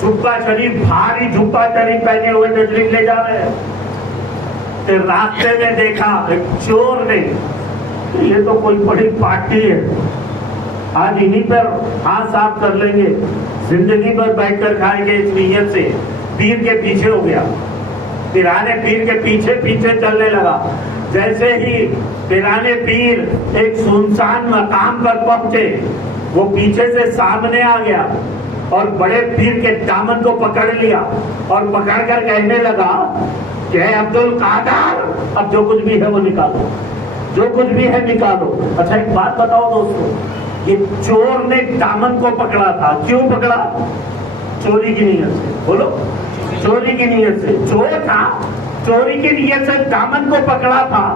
جھبا شریف بھاری جھبا شریف پہنے ہوئے تشریف لے جا رہے ہیں. پھر راستے میں دیکھا ایک چور نے، یہ تو کوئی بڑی پارٹی ہے، آج انہی پر ہاتھ صاف کر لیں گے، زندگی بھر بیٹھ کر کھائیں گے، اس نیت سے پیر کے پیچھے ہو گیا. پیرانے پیر کے پیچھے پیچھے چلنے لگا. جیسے ہی پیرانے پیر ایک سنسان مقام پر پہنچے، وہ پیچھے سے سامنے آ گیا اور بڑے پیر کے دامن کو پکڑ لیا اور پکڑ کر کہنے لگا کہ اے عبد القادر، اب جو کچھ بھی ہے وہ نکالو، جو کچھ بھی ہے نکالو. اچھا ایک بات بتاؤ دوستو، یہ چور نے دامن کو پکڑا تھا، کیوں پکڑا؟ چوری کی نیت سے. بولو، چوری کی نیت سے. چور تھا، چوری کی نیت سے دامن کو پکڑا تھا.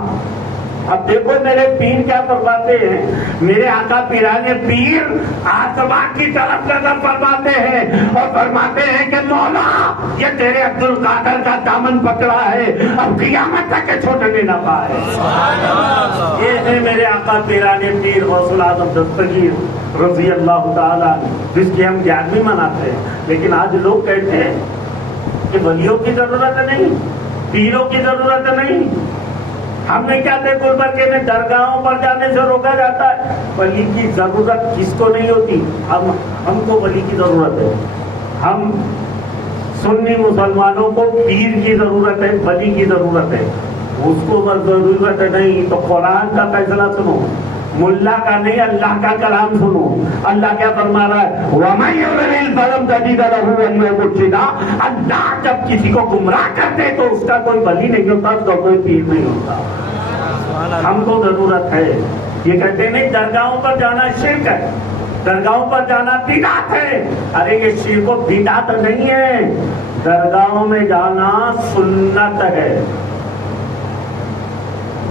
اب دیکھو میرے پیر کیا فرماتے ہیں، میرے آقا پیرانے پیر آسمان کی طرف نظر فرماتے ہیں اور فرماتے ہیں کہ مولا یہ تیرے عبد القادر کا دامن پکڑا ہے، اب قیامت تک کے چھوٹنے نہ پائے. یہ ہے میرے آقا پیرانے پیر غوث الاعظم دستگیر رضی اللہ تعالیٰ، جس کی ہم 11ویں مناتے ہیں. لیکن آج لوگ کہتے ہیں کہ ولیوں کی ضرورت نہیں، پیروں کی ضرورت نہیں. ہم نہیں کہتے گلبرگے میں درگاہوں پر جانے سے روکا جاتا ہے. ولی کی ضرورت کس کو نہیں ہوتی؟ ہم کو ولی کی ضرورت ہے. ہم سنی مسلمانوں کو پیر کی ضرورت ہے، ولی کی ضرورت ہے. اس کو ضرورت نہیں تو قرآن کا فیصلہ سنو، ملا کا نہیں، اللہ کا کلام سنو. اللہ کیا فرما رہا ہے؟ وَمَن يُضْلِلْ فَلَن تَجِدَ لَهُ وَلِيًّا مُرْشِدًا. اللہ جب کسی کو گمراہ کرتے تو اس کا کوئی ولی نہیں ہوتا، اس کا کوئی پیر نہیں ہوتا. ہم کو ضرورت ہے. یہ کہتے نہیں درگاہوں پر جانا شرک ہے، درگاہوں پر جانا بدعت ہے. ارے یہ شرک و بدعت نہیں ہے، درگاہوں میں جانا سنت ہے.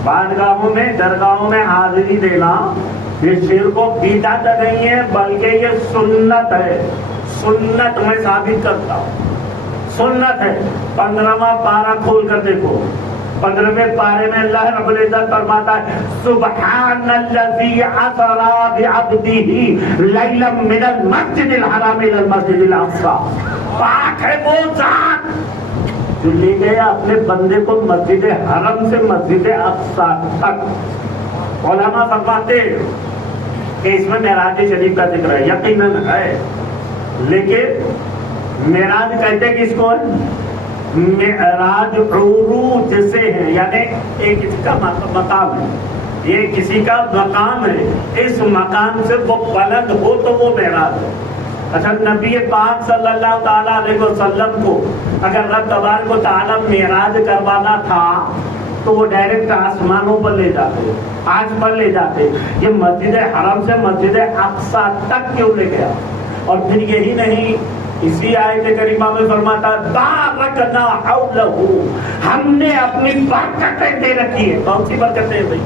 بارگاہوں میں، درگاہوں میں حاضری دینا یہ شرک و بدعت نہیں ہے، بلکہ یہ سنت ہے. سنت میں ثابت کرتا ہوں، سنت ہے. 15واں پارہ کھول کر دیکھو، 15ویں پارے میں اللہ رب العزت فرماتا ہے سبحان الذی اسری بعبدہ لیلا من المسجد الحرام الی المسجد الاقصی. پاک ہے وہ ذات جو لے گیا اپنے بندے کو مسجد حرم سے مسجد اقصی تک. علماء فرماتے کہ اس میں معراج شریف کا ذکر ہے، یقیناً ہے، لیکن معراج کہتے کس کو ہے؟ معراج عروج سے ہے، یعنی ایک کسی کا مقام ہے، یہ کسی کا مقام ہے، اس مقام سے وہ بلند ہو تو وہ معراج ہے. اچھا نبی پاک صلی اللہ تعالیٰ علیہ وسلم کو اگر رب تبارک و تعالیٰ معراج کروانا تھا تو وہ ڈائریکٹ آسمانوں پر لے جاتے، آج پر لے جاتے. یہ مسجد حرم سے مسجد اقصی تک کیوں لے گیا؟ اور پھر یہی نہیں، اسی آیت کریمہ میں فرماتا بارکنا حولہ، ہم نے اپنی برکتیں دے رکھی ہے. کون سی برکتیں ہیں بھائی؟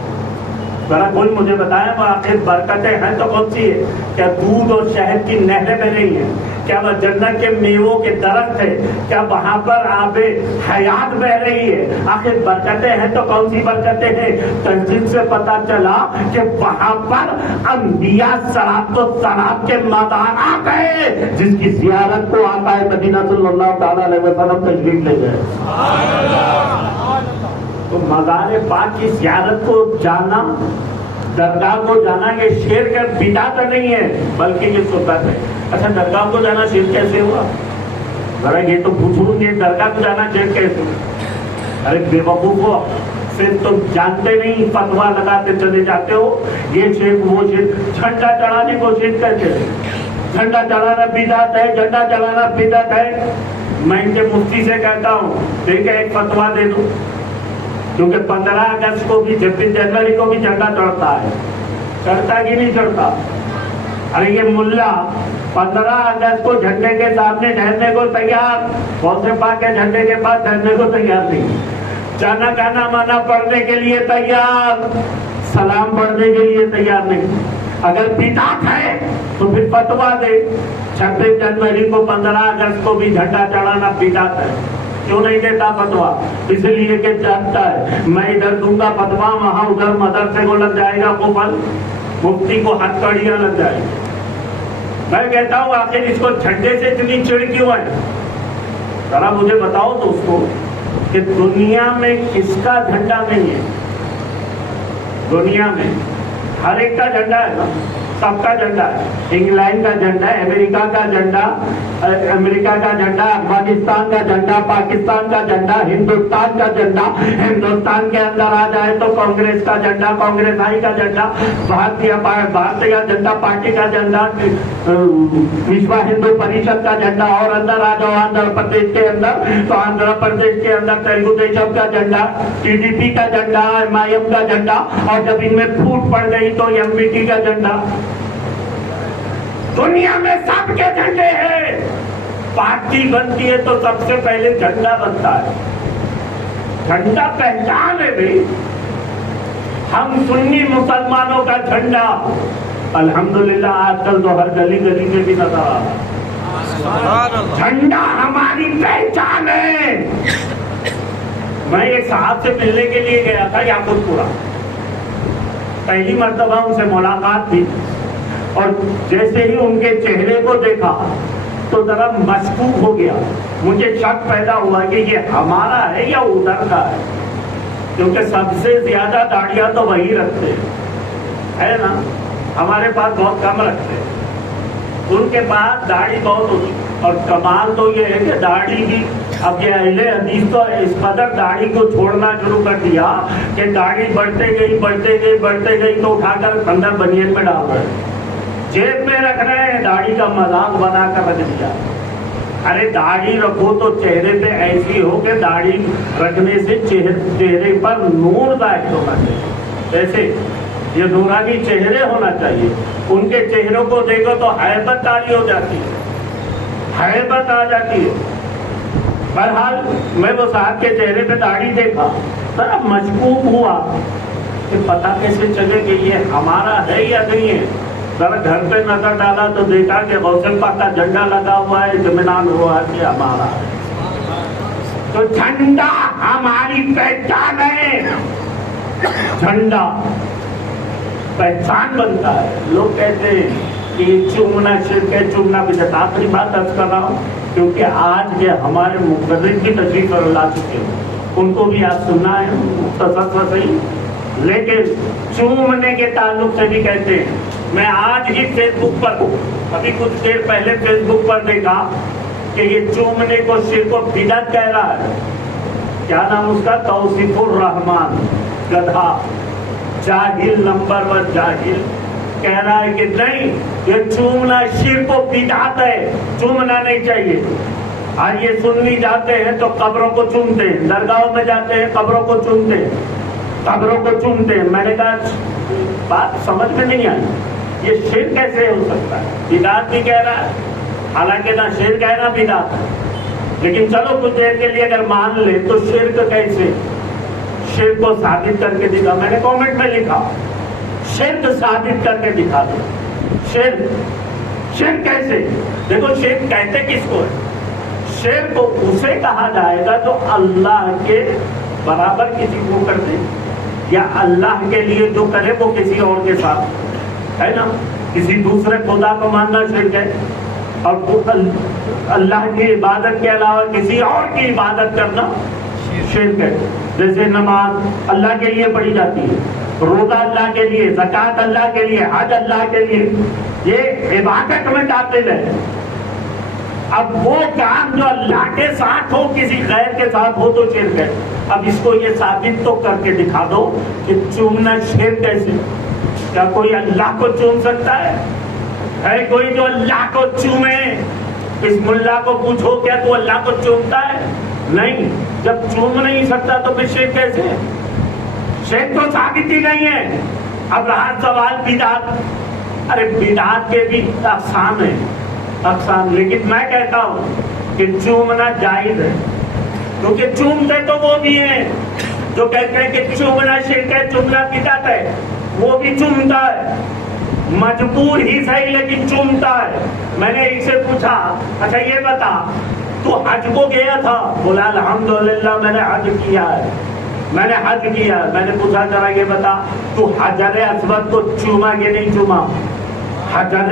ذرا کوئی مجھے بتائیں آخر برکتیں ہیں تو کون سی ہے؟ کیا دودھ اور شہد کی نہریں بہ رہی ہیں؟ کیا وہ جنت کے میووں کے درخت ہے؟ کیا وہاں پر آب حیات بہ رہی ہے؟ آخر برکتیں ہیں تو کون سی برکتیں ہیں؟ تنظیم سے پتا چلا کہ وہاں پر انبیاء صلوات و سلام کے مدارات ہیں جس کی زیارت کو آقا مدینہ صلی اللہ تعالیٰ علیہ وسلم تشریف لے گئے. تو مزار پاک کی زیارت کو جانا، درگاہ کو جانا یہ شرک کا بدعت نہیں ہے بلکہ یہ سنت ہے. اچھا درگاہ کو جانا شرک کیسے ہوا؟ ذرا یہ تو پوچھوں گے درگاہ کو جانا شرک کیسے ہوا؟ ارے بے وقوفو، صرف تم جانتے نہیں فتوا لگاتے چلے جاتے ہو یہ شرک وہ شرک. جھنڈا چڑھانے کو شرک کہتے ہیں، جھنڈا چڑھانا بدعت ہے، جھنڈا چڑھانا بدعت ہے. میں ان کے مفتی سے کہتا ہوں ٹھیک ہے ایک فتوا دے دو، کیونکہ 15 اگست کو بھی 26 جنوری کو بھی جھنڈا چڑھتا ہے، چڑھتا کہ نہیں چڑھتا؟ ارے یہ ملا 15 اگست کو جھنڈے کے سامنے ٹھہرنے کو تیار، غوث پاک کے جھنڈے کے پاس ٹھہرنے کو تیار نہیں، جانا گانا مانا پڑھنے کے لیے تیار، سلام پڑھنے کے لیے تیار نہیں. اگر بدعت ہے تو پھر فتوا دے 26 جنوری کو 15 اگست کو بھی جھنڈا چڑھانا بدعت ہے. کیوں نہیں دیتا فتوا؟ اس لیے کہ جانتا ہے میں ادھر دوں گا فتوا وہاں ادھر مدرسے کو لگ جائے گا قفل، مفتی کو ہتھ کڑیاں لگ جائے گی. میں کہتا ہوں آخر اس کو جھنڈے سے اتنی چڑ کیوں ہے؟ ذرا مجھے بتاؤ دوستو کہ دنیا میں کس کا جھنڈا نہیں ہے؟ دنیا میں ہر ایک کا جھنڈا ہے نا، سب کا جھنڈا ہے. انگلینڈ کا جھنڈا ہے، امریکہ کا جھنڈا، امریکہ کا جھنڈا، افغانستان کا جھنڈا، پاکستان کا جھنڈا، ہندوستان کا جھنڈا. ہندوستان کے اندر آ جائے تو کانگریس کا جھنڈا، کانگریس آئی کا جھنڈا، بھارتیہ جنتا پارٹی کا جھنڈا، وشو ہندو پریشد کا جھنڈا. اور اندر آ جاؤ آندھرا پردیش کے اندر تو آندھرا پردیش کے اندر تیلگو دیشم کا جھنڈا، TDP کا جھنڈا، MIM کا جھنڈا، اور جب ان میں پھوٹ پڑ گئی تو MPT کا جھنڈا. دنیا میں سب کے جھنڈے ہیں. پارٹی بنتی ہے تو سب سے پہلے جھنڈا بنتا ہے. جھنڈا پہچان ہے بھائی. ہم سنی مسلمانوں کا جھنڈا الحمدللہ آج کل تو ہر گلی گلی میں بھی نظر آ رہا ہے. جھنڈا ہماری پہچان ہے. میں ایک صاحب سے ملنے کے لیے گیا تھا یاقوت پورا. پہلی مرتبہ ان سے ملاقات تھی اور جیسے ہی ان کے چہرے کو دیکھا تو ذرا مشکوک ہو گیا. مجھے شک پیدا ہوا کہ یہ ہمارا ہے یا ادھر کا ہے، کیونکہ سب سے زیادہ داڑیاں تو وہی رکھتے ہے نا. ہمارے پاس بہت کم رکھتے ہیں، ان کے پاس داڑھی بہت ہوتی. اور کمال تو یہ ہے کہ داڑھی بھی اب یہ اہل حدیث تو اس قدر داڑھی کو چھوڑنا شروع کر دیا کہ داڑھی بڑھتے گئی تو اٹھا کر اندر بنیان میں ڈال رہے ہیں، جیب میں رکھ رہے ہیں، داڑھی کا مذاق بنا کر رکھ دیا. ارے داڑھی رکھو تو چہرے پہ ایسی ہو کہ داڑھی رکھنے سے چہرے پر نور ظاہر ہونا چاہیے. ایسے یہ نورانی چہرے ہونا چاہیے. ان کے چہروں کو دیکھو تو ہیبت تاری ہو جاتی ہے، ہیبت آ جاتی ہے. بہرحال میں وہ صاحب کے چہرے پہ داڑھی دیکھا، ذرا مشکوک ہوا کہ پتہ کیسے چلے کہ یہ ہمارا ہے یا نہیں ہے. ذرا گھر پہ نظر ڈالا تو دیکھا کہ غوث پاک کا جھنڈا لگا ہوا ہے، اطمینان ہوا کہ ہمارا ہے. تو جھنڈا ہماری پہچان ہے. جھنڈا پہچان بنتا ہے. لوگ کہتے ہیں کہ چومنا شرک ہے، چومنا بدعت. آخری بات عرض کر رہا ہوں کیونکہ آج کے ہمارے مقرر کی تشریف پر لا چکے ہیں، ان کو بھی آج سننا ہے مختصر صحیح. لیکن چومنے کے تعلق سے بھی کہتے ہیں. میں آج ہی فیس بک پر ابھی کچھ دیر پہلے فیس بک پر دیکھا کہ یہ چومنے کو شرک و بدعت کہہ رہا ہے. کیا نام اس کا؟ توصیف الرحمان. گدھا، جاہل نمبر 1 جاہل. کہہ رہا ہے کہ نہیں یہ چومنا شرک و بدعت ہے، چومنا نہیں چاہیے. آج یہ سنی جاتے ہیں تو قبروں کو چومتے ہیں، درگاہوں میں جاتے ہیں قبروں کو چومتے ہیں، قبروں کو چومتے ہیں. میں نے کہا بات سمجھ میں نہیں آئی، یہ شرک کیسے ہو سکتا ہے؟ بدعت بھی کہہ رہا ہے، حالانکہ نہ شرک ہے نہ بدعت. لیکن چلو کچھ دیر کے لیے اگر مان لے تو شرک کیسے؟ شرک کو ثابت کر کے دکھا. میں نے کامنٹ میں لکھا شرک ثابت کر کے دکھا دو. شرک کیسے؟ دیکھو شرک کہتے کس کو ہے؟ شرک اسے کہا جائے گا جو اللہ کے برابر کسی کو کر دے، یا اللہ کے لیے جو کرے وہ کسی اور کے ساتھ ہے نا. کسی دوسرے خدا کو ماننا شرک ہے، اور اللہ کی عبادت کے علاوہ کسی اور کی عبادت کرنا شرک ہے. جیسے نماز اللہ کے لیے پڑھی جاتی ہے، روزہ اللہ کے لیے، زکوٰۃ اللہ کے لیے، حج اللہ کے لیے، یہ عبادت میں داخل ہے. اب وہ کام جو اللہ کے ساتھ ہو کسی غیر کے ساتھ ہو تو شرک ہے. اب اس کو یہ ثابت تو کر کے دکھا دو کہ چومنا شرک کیسے؟ کیا کوئی اللہ کو چوم سکتا ہے؟ ہے کوئی جو اللہ کو چومے؟ اس ملا کو پوچھو کیا تو اللہ کو چومتا ہے؟ نہیں. جب چوم نہیں سکتا تو پھر شرک کیسے؟ شرک تو ثابت ہی نہیں ہے. اب رہا سوال بدعت. ارے بدعت کے بھی اقسام ہیں، اقسام. لیکن میں کہتا ہوں کہ چومنا جائز ہے، کیونکہ چومتے تو وہ بھی ہیں جو کہتے ہیں کہ چومنا شرک ہے، چومنا بدعت ہے. وہ بھی چومتا ہے، مجبور ہی صحیح لیکن چومتا ہے. میں نے ایک سے پوچھا اچھا یہ بتا تو حج کو گیا تھا؟ بولا الحمدللہ میں نے حج کیا ہے، میں نے حج کیا. میں نے پوچھا ذرا یہ بتا تو حجر اسود کو چوما کہ نہیں چوما؟ حجر